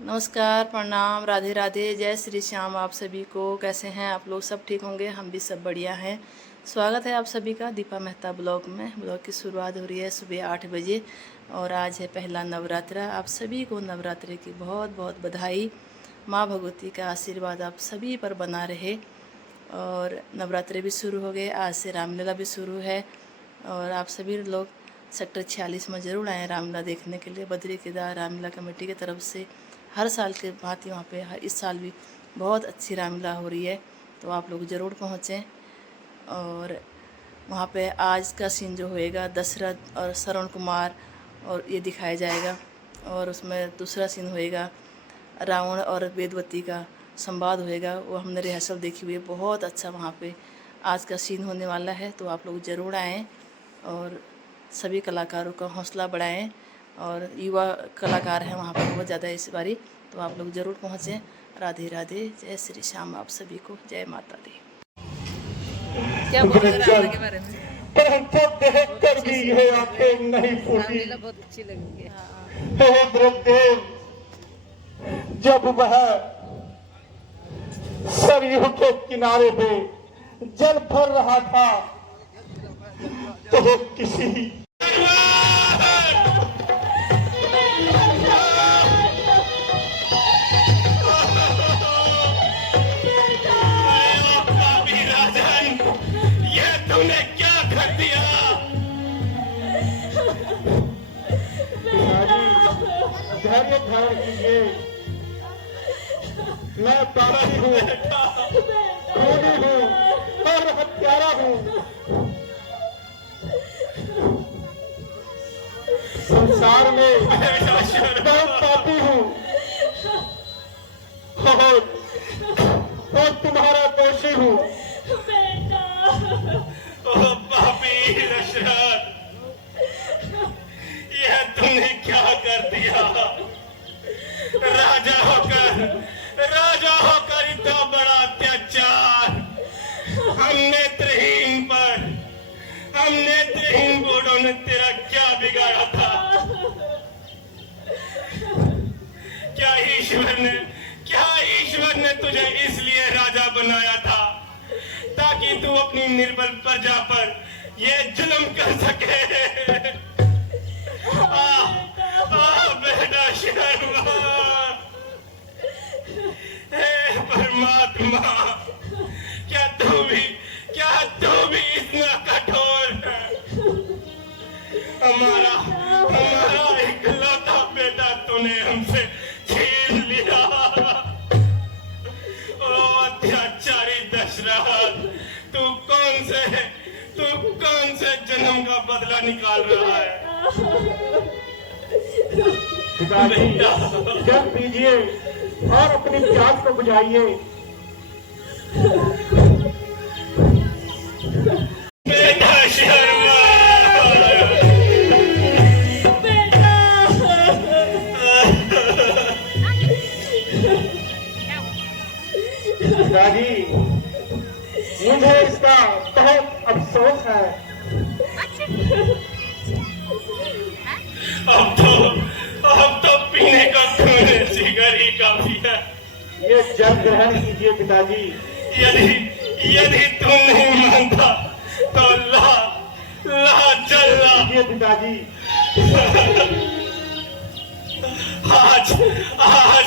नमस्कार, प्रणाम, राधे राधे, जय श्री श्याम। आप सभी को कैसे हैं आप लोग? सब ठीक होंगे, हम भी सब बढ़िया हैं। स्वागत है आप सभी का दीपा मेहता ब्लॉग में। ब्लॉग की शुरुआत हो रही है सुबह 8 बजे और आज है पहला नवरात्रा। आप सभी को नवरात्रि की बहुत बहुत बधाई। माँ भगवती का आशीर्वाद आप सभी पर बना रहे। और नवरात्रि भी शुरू हो गए, आज से रामलीला भी शुरू है और आप सभी लोग सेक्टर 46 में ज़रूर आएँ रामलीला देखने के लिए। बद्री केदार रामलीला कमेटी की तरफ से हर साल के भांति वहाँ पे इस साल भी बहुत अच्छी रामलीला हो रही है, तो आप लोग ज़रूर पहुँचें। और वहाँ पे आज का सीन जो होएगा दशरथ और श्रवण कुमार और ये दिखाया जाएगा। और उसमें दूसरा सीन होएगा रावण और वेदवती का संवाद होएगा, वो हमने रिहर्सल देखी हुई है, बहुत अच्छा वहाँ पे आज का सीन होने वाला है। तो आप लोग ज़रूर आएँ और सभी कलाकारों का हौसला बढ़ाएं। और युवा कलाकार हैं वहाँ पर बहुत ज़्यादा इस बारी, तो आप लोग ज़रूर पहुँचें। राधे राधे, जय श्री श्याम। आप सभी को जय माता दी। क्या बोल रहे हैं के बारे में? परंतु देख कर भी ये आंखें नहीं फूटी। बहुत अच्छी लगी। हे ब्रह्मदेव, जब वह सरयू के किनारे पे जल भर रहा था तो किसी तूने क्या कर दिया? धैर्य धारण कीजिए। मैं पापी हूँ, खूनी हूँ और हत्यारा हूँ। संसार में बहुत पापी हूँ और तुम्हारा दोषी हूँ। यह तूने क्या कर दिया? राजा होकर इतना बड़ा अत्याचार हम नेत्रहीन बूढ़ों ने तेरा क्या बिगाड़ा था? क्या ईश्वर ने तुझे इसलिए राजा बनाया था ताकि तू अपनी निर्बल प्रजा पर ये जुल्म कर सके? बेटा शर्मा, हे परमात्मा, क्या तू भी इतना कठोर है? हमारा इकलौता बेटा तूने हमसे छीन लिया। ओ अत्याचारी दशरथ, तू कौन से जन्म का बदला निकाल रहा है? पिताजी, जल पीजिए और अपनी प्यास को बुझाइए। बेटा शर्मा, पिताजी, मुझे इसका बहुत अफसोस है। अब तो पीने का तूने जिगर ही काफी है। ये जल ग्रहण कीजिए पिताजी। यदि तू नहीं मानता तो ला जल ला। कीजिए पिताजी। आज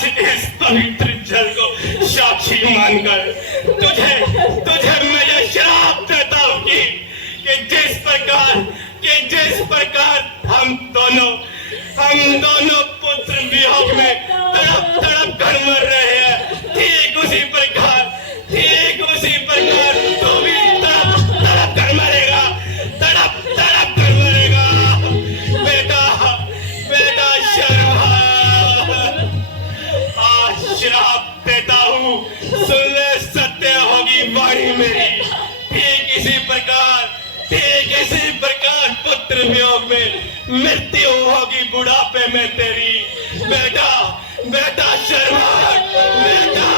इस पवित्र जल को साक्षी मानकर तुझे मैं ये श्राप देता हूँ कि जिस प्रकार हम दोनों पुत्र वियोग में तड़प कर मर रहे हैं, ठीक उसी प्रकार तू भी तड़प कर मरेगा। बेटा शर्मा, आज श्राप देता हूँ, सुन ले, सत्य होगी वाणी मेरी। ठीक इसी प्रकार पुत्र वियोग में मृत्यु होगी बुढ़ापे में तेरी। बेटा शर्मा, बेटा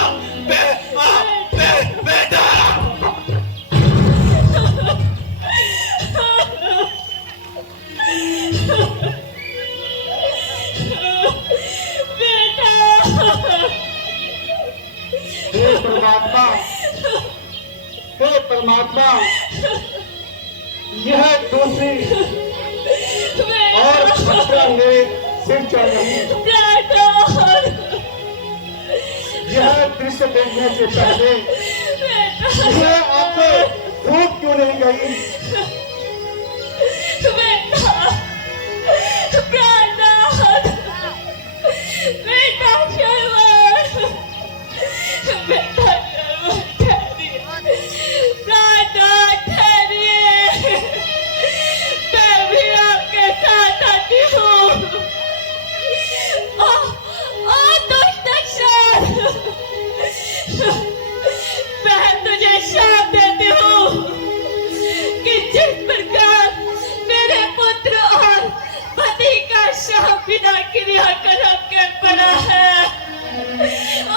परमात्मा यह दूसरी और हत्या मेरे सिर चढ़ रही। यह दृश्य देखने से पहले यह आंखें फूट क्यों नहीं गई? मैं तुझे शाप देती हूँ कि जिस प्रकार मेरे पुत्र और पति का शव बिना क्रियाकर्म के पड़ा है,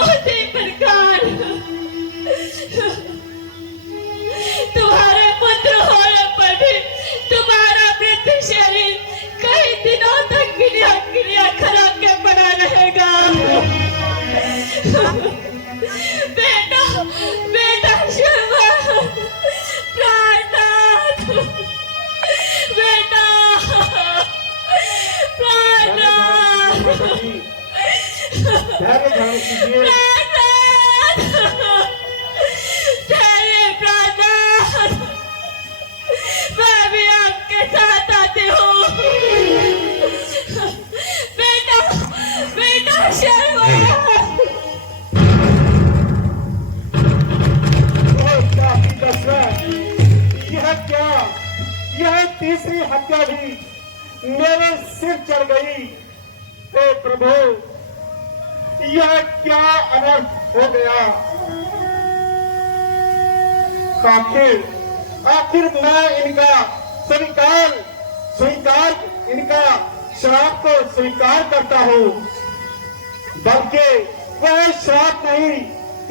उसी प्रकार तुम्हारे पुत्र होने पर भी तुम्हारा मृत शरीर कई दिनों तक क्रियाकर्म के पड़ा रहेगा। बेटा बेटा शिवा, प्राणनाथ, बेटा प्राणनाथ, तेरे प्राणनाथ, मैं भी आपके साथ आती हूँ। बेटा बेटा शिवा, यह तीसरी हत्या भी मेरे सिर चढ़ गई। हे प्रभु, यह क्या अनर्थ हो गया? आखिर मैं इनका स्वीकार इनका श्राप को स्वीकार करता हूँ, बल्कि वह श्राप नहीं,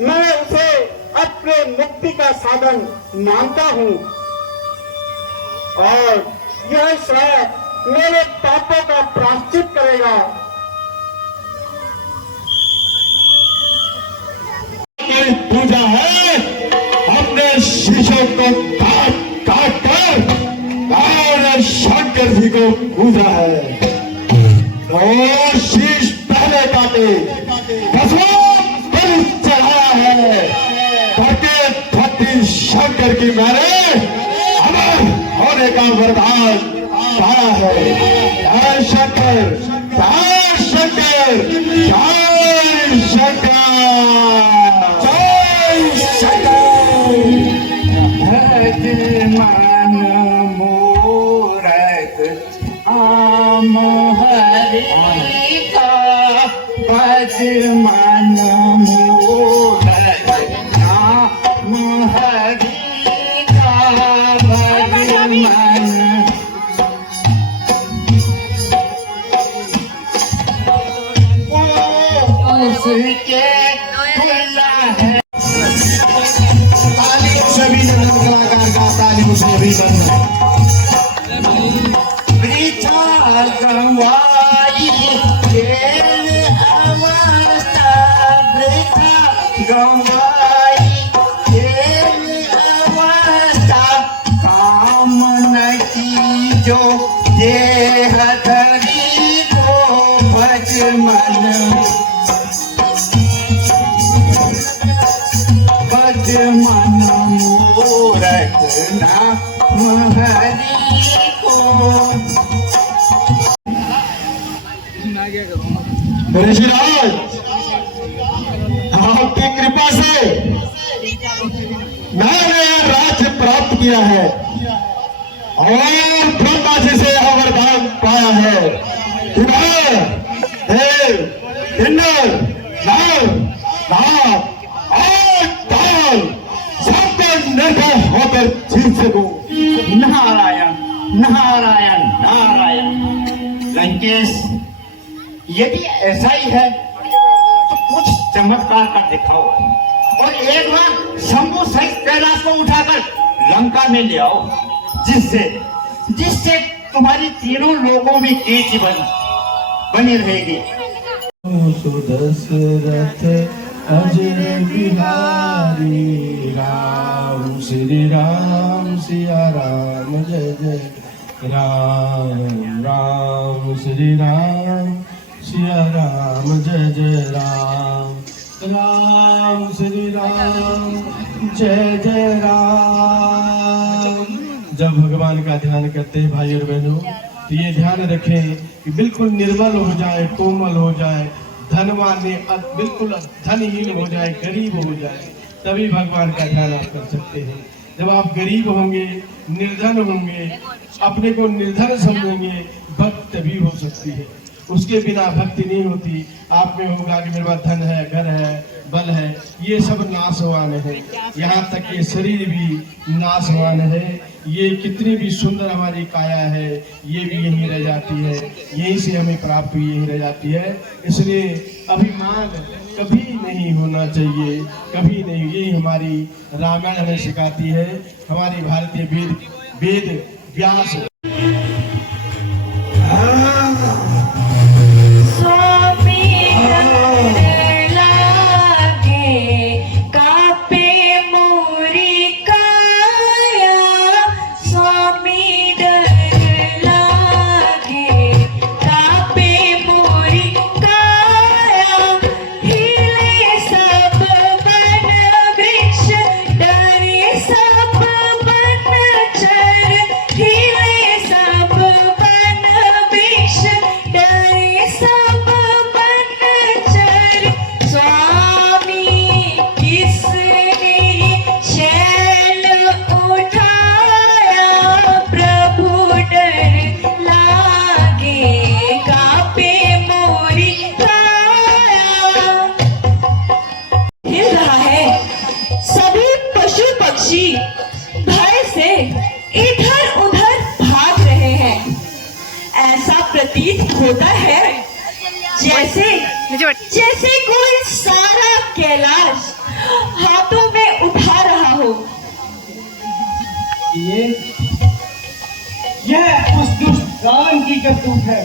मैं उसे अपने मुक्ति का साधन मानता हूँ और यह श्राप मेरे पापों का प्रायश्चित करेगा। पूजा है, हमने शीशों को काट काट कर और शंकर जी को पूजा है। और शीश पहले काटे, बलि चढ़ाया है, भक्ति शंकर की मैंने अमर होने का वरदान पाया है। जय शंकर, जय शंकर, जय शंकर, जय शंकर। भजमान मूरत आम हरि का, भजमान मूरत आम हरि का, भजमान उसके खुला है। सभी जन्म कलाकार का ताली से भी बंद। वृथा गंवाई खेल अवस्था, वृथा गंवाई खेल अवस्था, काम नहीं जो देह धरी को भज मन, भज मन मूरत नाम हरि को। ऋषिराज, आपकी कृपा से मैंने यह राज्य प्राप्त किया है और ब्रह्मा जी से यह वरदान पाया है कि मैं देव, इंद्र, नर, नाग और काल सबको निर्भय होकर जीत सकूं। नारायण नारायण नारायण। लंकेश, यदि ऐसा ही है तो कुछ चमत्कार कर दिखाओ और एक बार शंभु सहित कैलाश को उठाकर लंका में ले आओ, जिससे तुम्हारी तीनों लोगों में कीर्ति बनी रहेगी। सुदशरथ अजर बिहारी राम श्री राम सिया राम जय जय राम राम श्री राम सिया राम जय जय राम राम श्री राम जय जय राम। जब भगवान का ध्यान करते हैं भाई और बहनों, तो ये ध्यान रखें कि बिल्कुल निर्मल हो जाए, कोमल हो जाए, धनवान बिल्कुल धनहीन हो जाए, गरीब हो जाए, तभी भगवान का ध्यान आप कर सकते हैं। जब आप गरीब होंगे, निर्धन होंगे, अपने को निर्धन समझेंगे, भक्ति तभी हो सकती है। उसके बिना भक्ति नहीं होती। आप में होगा कि मेरे पास धन है, घर है, बल है, ये सब नाशवान है। यहाँ तक ये शरीर भी नाशवान है। ये कितनी भी सुंदर हमारी काया है, ये भी यहीं रह जाती है, यहीं से हमें प्राप्त हुई यहीं रह जाती है। इसलिए अभिमान कभी नहीं होना चाहिए, कभी नहीं। यही हमारी रामायण हमें सिखाती है, हमारी भारतीय वेद व्यास। भय से इधर उधर भाग रहे हैं। ऐसा प्रतीत होता है जैसे कोई सारा कैलाश हाथों में उठा रहा हो। यह उस दुष्ट रावण की करतूत है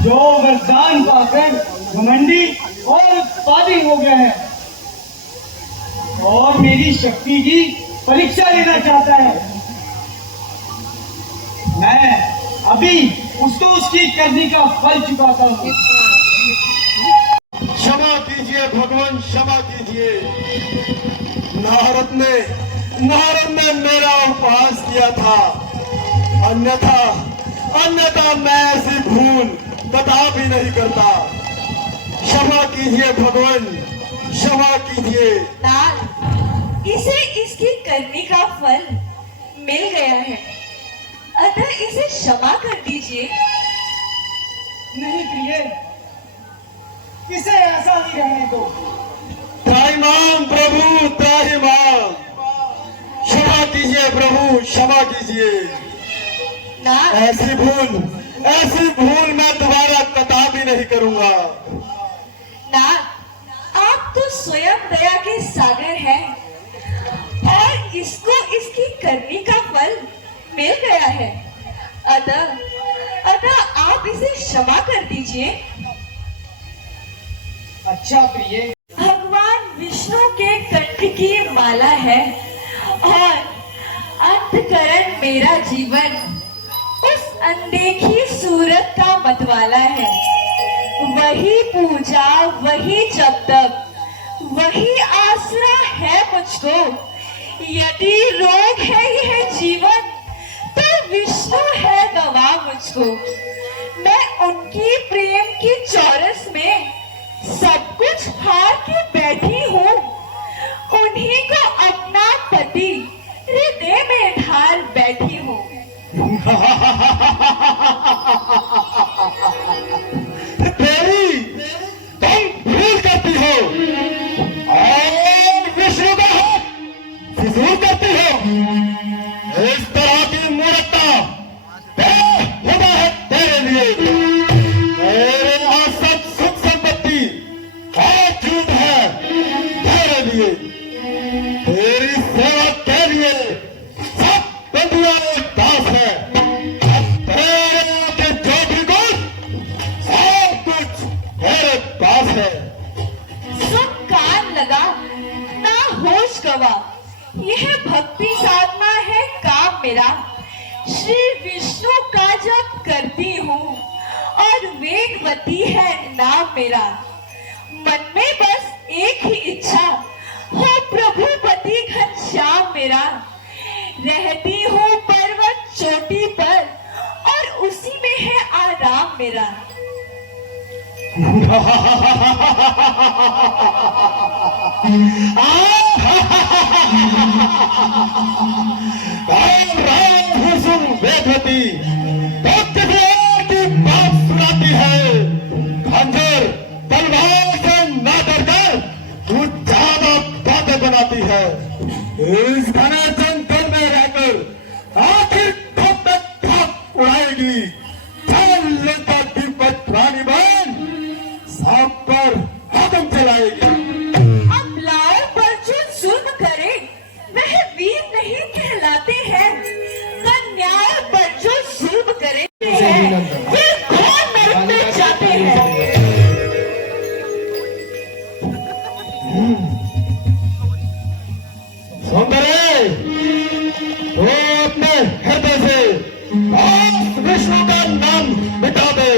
जो वरदान पाकर घमंडी और उत्पादी हो गया है और मेरी शक्ति की परीक्षा लेना चाहता है। मैं अभी उसको उसकी करनी का फल चुकाता हूँ। क्षमा कीजिए भगवान, क्षमा कीजिए। नारद ने मेरा उपहास किया था, अन्यथा मैं ऐसी भूल कदा भी नहीं करता। क्षमा कीजिए भगवान, क्षमा कीजिए। इसे इसकी करनी का फल मिल गया है, अतः इसे क्षमा कर दीजिए। नहीं प्रिय, इसे ऐसा ही रहने दो। त्राहिमाम प्रभु, त्राहिमाम। क्षमा कीजिए प्रभु, क्षमा कीजिए। ऐसी भूल मैं दोबारा कदापि नहीं करूंगा। आप तो स्वयं दया के सागर हैं और इसको इसकी करनी का फल मिल गया है, अतः आप इसे क्षमा कर दीजिए। अच्छा प्रिय, भगवान विष्णु के कंठ की माला है और अंतकरण मेरा जीवन उस अनदेखी सूरत का मतवाला है। वही पूजा, वही जप तप, वही आसरा है मुझको। यदि रोग है यह जीवन तो विष्णु है दवा मुझको। मैं उनकी प्रेम की चौरस में सब कुछ हार के बैठी हूँ। उन्हीं को अपना पति हृदय में ढाल बैठी हूँ। तुम भूल करती हो और विष्णु का हाथ फिजूल करती हो। इस तरह की मूर्खता खुदा है तेरे लिए। तेरे असत सुख संपत्ति और झूठ है तेरे लिए। तेरी सेवा के लिए सब बंदियां एक दास है। तेरे जो भी कुछ सब कुछ मेरे पास है। सुख का यह भक्ति साधना है काम मेरा। श्री विष्णु का जप करती हूँ और वेगवती है नाम मेरा। मन में बस एक ही इच्छा हो प्रभुपति घनश्याम मेरा। रहती हूँ पर्वत चोटी पर और उसी में है आराम मेरा। वेदवती तो किसी और की बात सुनाती है। खंजर तलवार से ना डरकर तू ज्यादा बातें बनाती है। इस घने जंगल में रहकर आखिर कब तक थाप उड़ाएगी। चल लंका की पटरानी बन सांप पर हुक्म चलाएगी। अब लाओ पर जो जुल्म करे वह वीर नहीं कहलाते हैं। कन्याओं पर जो जुल्म करे हैं फिर कौन नरक में जाते हैं। सौंदर्य तो अपने हृदय से आज विष्णु का नाम मिटा दे।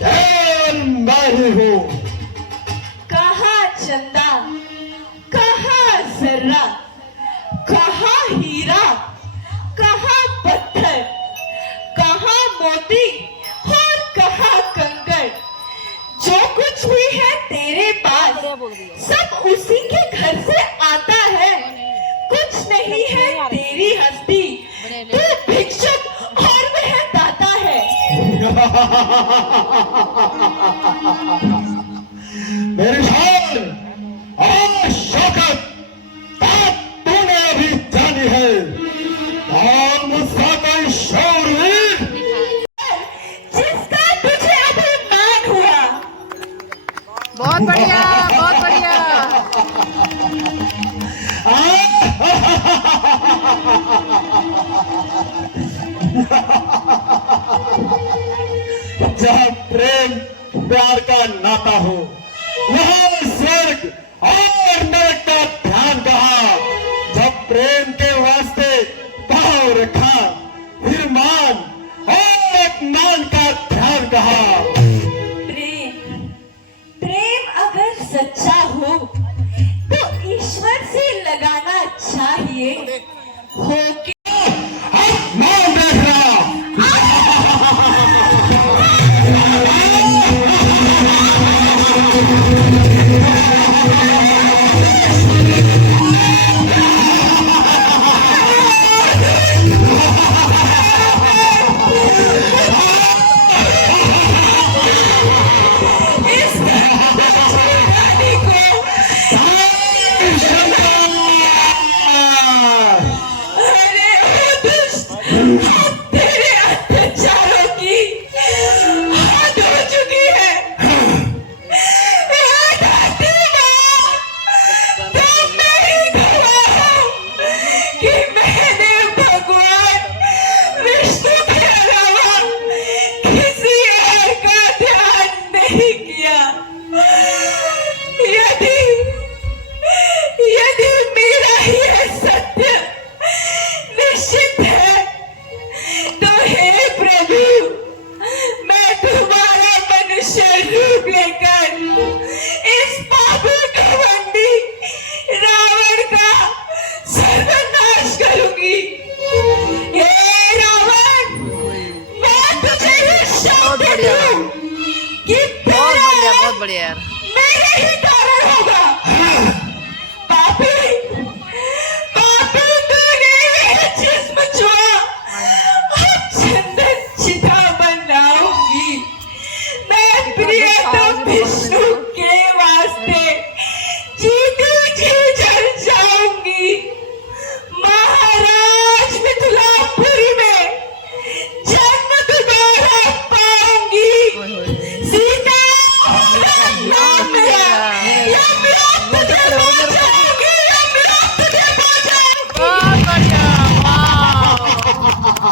केवल मैं ही हूँ। कहाँ चंदा, कहाँ जर्रा, कहाँ हीरा, कहाँ पत्थर, कहाँ मोती और कहाँ कंकड़। जो कुछ भी है तेरे पास सब उसी के घर से आता है। कुछ नहीं है तेरी हस्ती, तू भिक्षुक और वह दाता है। मेरी शान और शौकत बात तूने अभी जानी है। और मुझसे कोई शौरवीर जिसका तुझे अभिमान हुआ। बहुत बढ़िया, बहुत बढ़िया। जहाँ प्रेम प्यार का नाता हो वहाँ स्वर्ग और नरक का ध्यान कहा। जब प्रेम के वास्ते पाँव रखा फिर मान और अपमान का ध्यान कहा। प्रेम, प्रेम अगर सच्चा हो तो ईश्वर से लगाना चाहिए। हो के मान देखना तेरे अत्याचारों की हद हो चुकी है। तुम नहीं गवाह हो कि मैंने भगवान विष्णु के अलावा किसी और का ध्यान नहीं किया। यदि मेरा ये सत्य निश्चित है तो हे प्रभु मैं तुम्हारा मनुष्य रूप लेकर इस पापी घमंडी रावण का सर्वनाश करूंगी। हे रावण, मैं तुझे ये शाप देती हूँ कि बहुत तेरा बढ़िया, बहुत बढ़िया यार। मेरे ही कारण होगा। पापी, पापी तूने मेरा जिस्म छुआ, अब चंदन चिता बनाऊंगी। मैं प्रियतम विष्णु के वास्ते जीतू जी जल जाऊंगी। महाराज मिथिलापुरी में जन्म दोबारा पाऊंगी। सीता नाम मेरा, यमराज तुझे बचाऊंगी, यमराज तुझे बचाऊंगी। बहुत बढ़िया, वाह,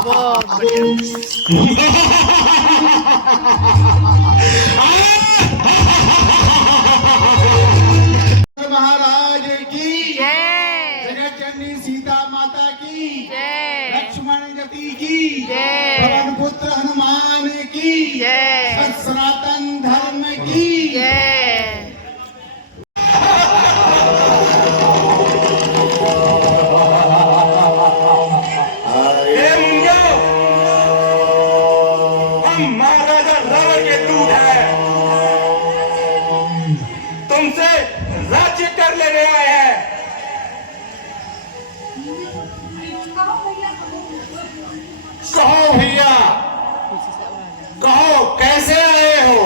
बहुत बढ़िया। महाराज की ये दूध है, तुमसे राज्य कर लेने आए हैं। कहो भैया, कहो कैसे आए हो?